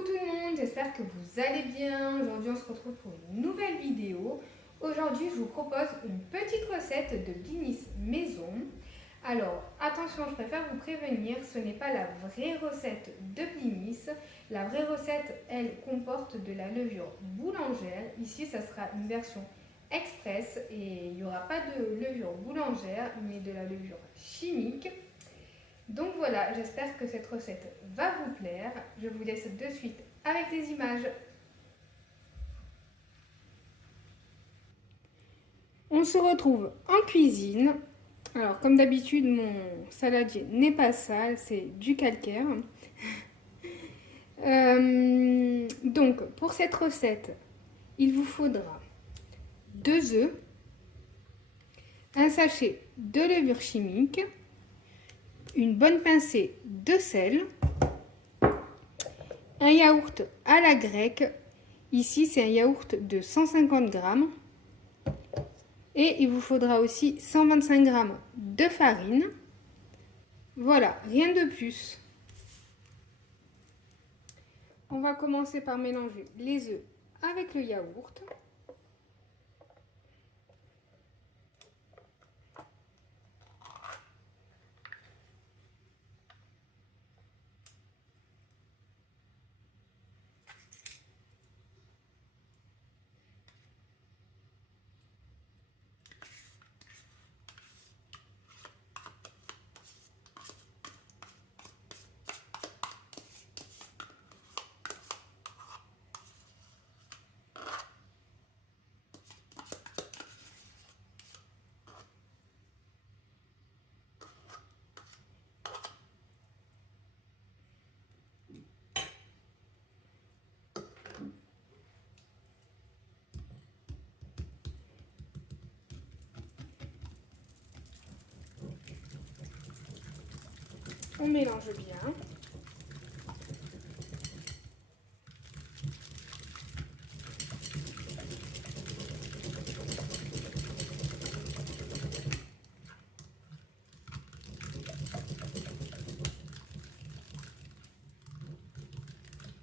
Coucou tout le monde, j'espère que vous allez bien. Aujourd'hui on se retrouve pour une nouvelle vidéo. Aujourd'hui je vous propose une petite recette de blinis maison. Alors attention, je préfère vous prévenir, ce n'est pas la vraie recette de blinis. La vraie recette, elle comporte de la levure boulangère. Ici ça sera une version express et il n'y aura pas de levure boulangère mais de la levure chimique. Donc voilà, j'espère que cette recette va vous plaire. Je vous laisse de suite avec les images. On se retrouve en cuisine. Alors comme d'habitude, mon saladier n'est pas sale, c'est du calcaire. Donc pour cette recette, il vous faudra 2 œufs, un sachet de levure chimique, une bonne pincée de sel, un yaourt à la grecque. Ici, c'est un yaourt de 150 grammes. Et il vous faudra aussi 125 grammes de farine. Voilà, rien de plus. On va commencer par mélanger les œufs avec le yaourt. On mélange bien.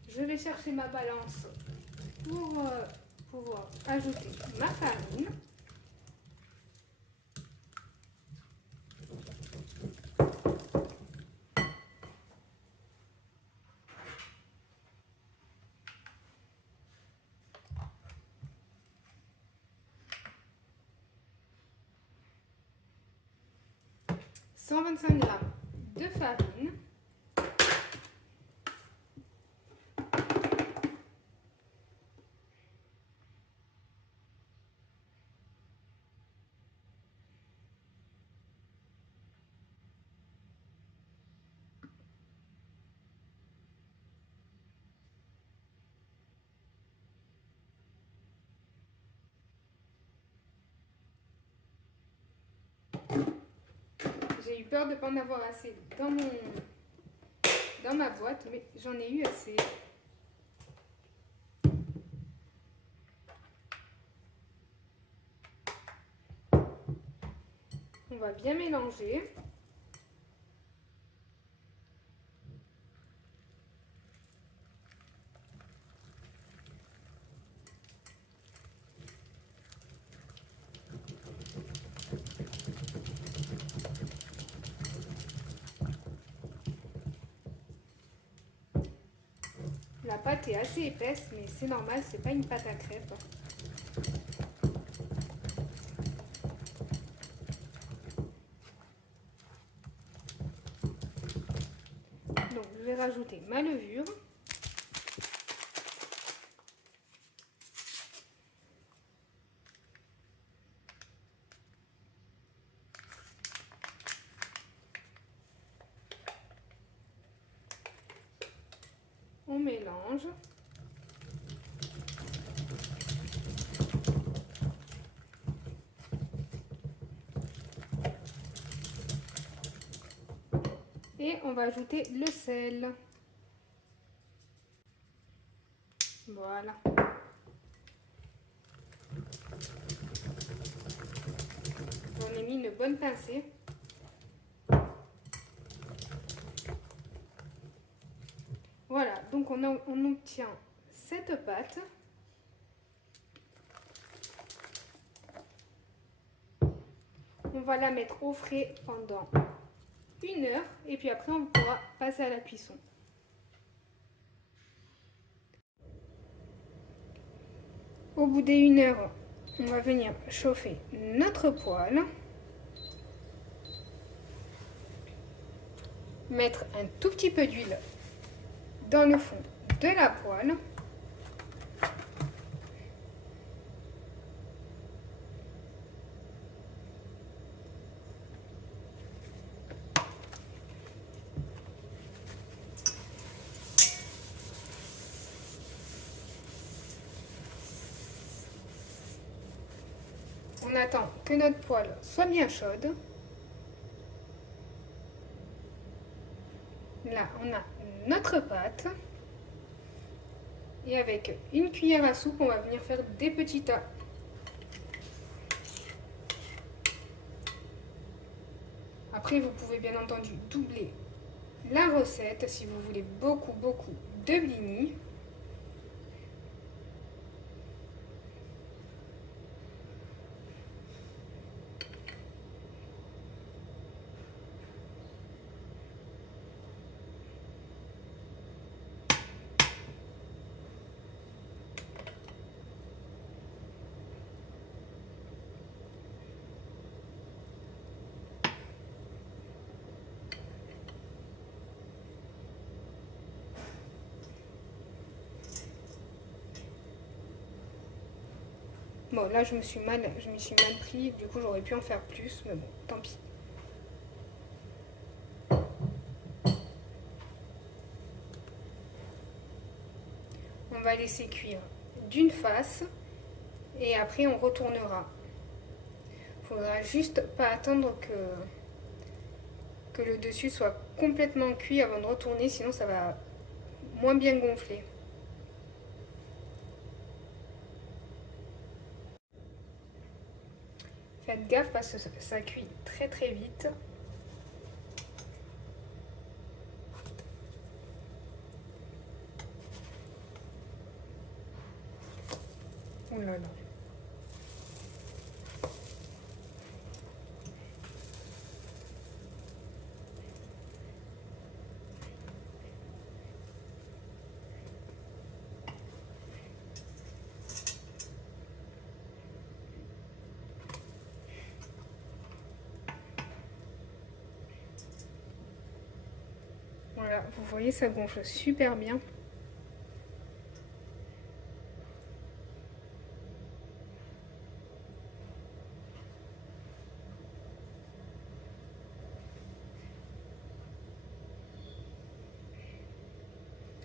Je vais chercher ma balance pour pouvoir ajouter ma farine. « 125 grammes de farine, j'ai eu peur de ne pas en avoir assez dans ma boîte, mais j'en ai eu assez. On va bien mélanger. La pâte est assez épaisse, mais c'est normal, c'est pas une pâte à crêpes. Donc je vais rajouter ma levure. On mélange. Et on va ajouter le sel. Voilà. On a mis une bonne pincée. Voilà, donc on obtient cette pâte. On va la mettre au frais pendant 1 heure et puis après on pourra passer à la cuisson. Au bout des 1 heure, on va venir chauffer notre poêle. Mettre un tout petit peu d'huile dans le fond de la poêle. On attend que notre poêle soit bien chaude. Là, on a notre pâte. Et avec une cuillère à soupe, on va venir faire des petits tas. Après, vous pouvez bien entendu doubler la recette si vous voulez beaucoup de blinis. Bon, là, je me suis mal pris, du coup, j'aurais pu en faire plus, mais bon, tant pis. On va laisser cuire d'une face et après, on retournera. Il faudra juste pas attendre que le dessus soit complètement cuit avant de retourner, sinon ça va moins bien gonfler. Faites gaffe parce que ça cuit très vite. Oh là là. Voilà, vous voyez, ça gonfle super bien.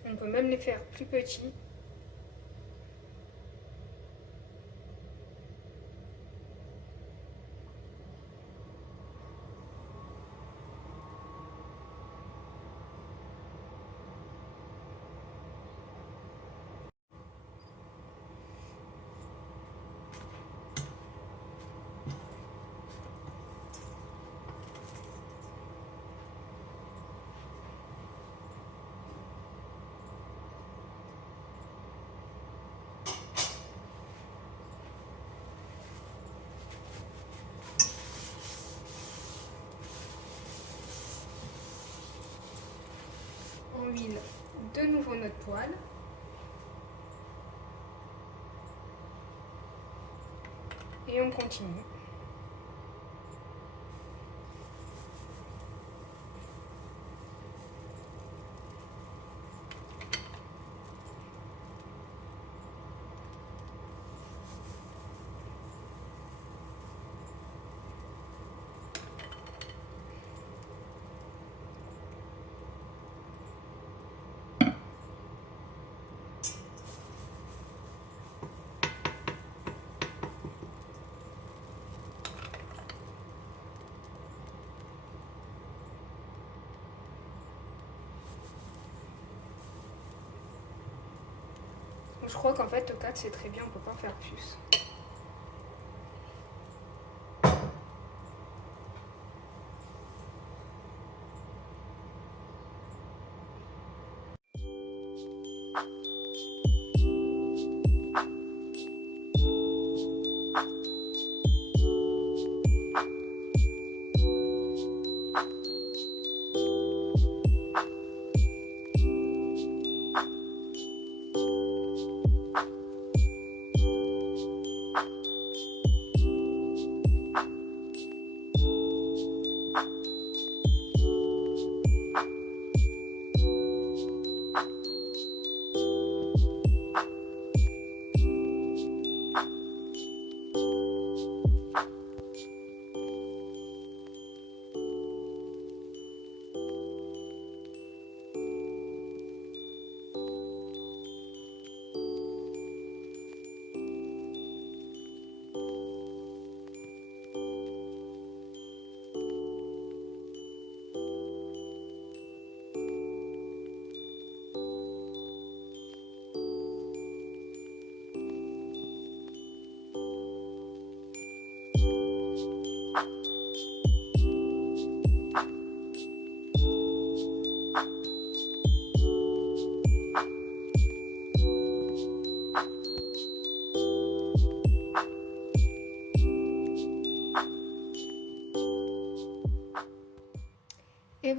On peut même les faire plus petits. On huile de nouveau notre poêle. Et on continue. Je crois qu'en fait, 4 c'est très bien, on peut pas faire plus.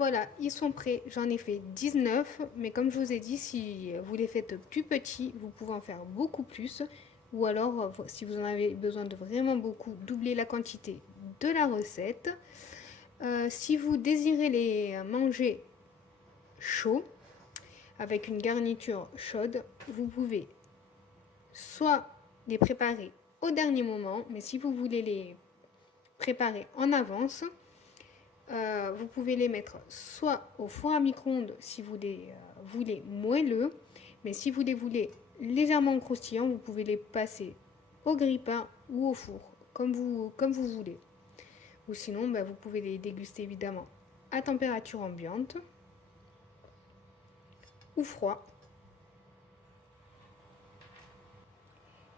voilà, ils sont prêts. J'en ai fait 19, mais comme je vous ai dit, si vous les faites plus petits, vous pouvez en faire beaucoup plus. Ou alors, si vous en avez besoin de vraiment beaucoup, doubler la quantité de la recette. Si vous désirez les manger chauds, avec une garniture chaude, vous pouvez soit les préparer au dernier moment, mais si vous voulez les préparer en avance, vous pouvez les mettre soit au four à micro-ondes si vous les voulez moelleux, mais si vous les voulez légèrement croustillants, vous pouvez les passer au grille-pain ou au four, comme vous voulez. Ou sinon, vous pouvez les déguster évidemment à température ambiante ou froid.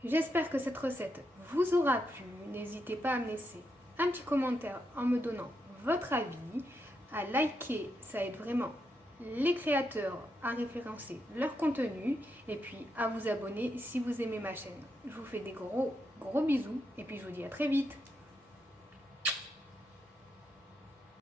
J'espère que cette recette vous aura plu. N'hésitez pas à me laisser un petit commentaire en me donnant votre avis, à liker, ça aide vraiment les créateurs à référencer leur contenu et puis à vous abonner si vous aimez ma chaîne. Je vous fais des gros bisous et puis je vous dis à très vite.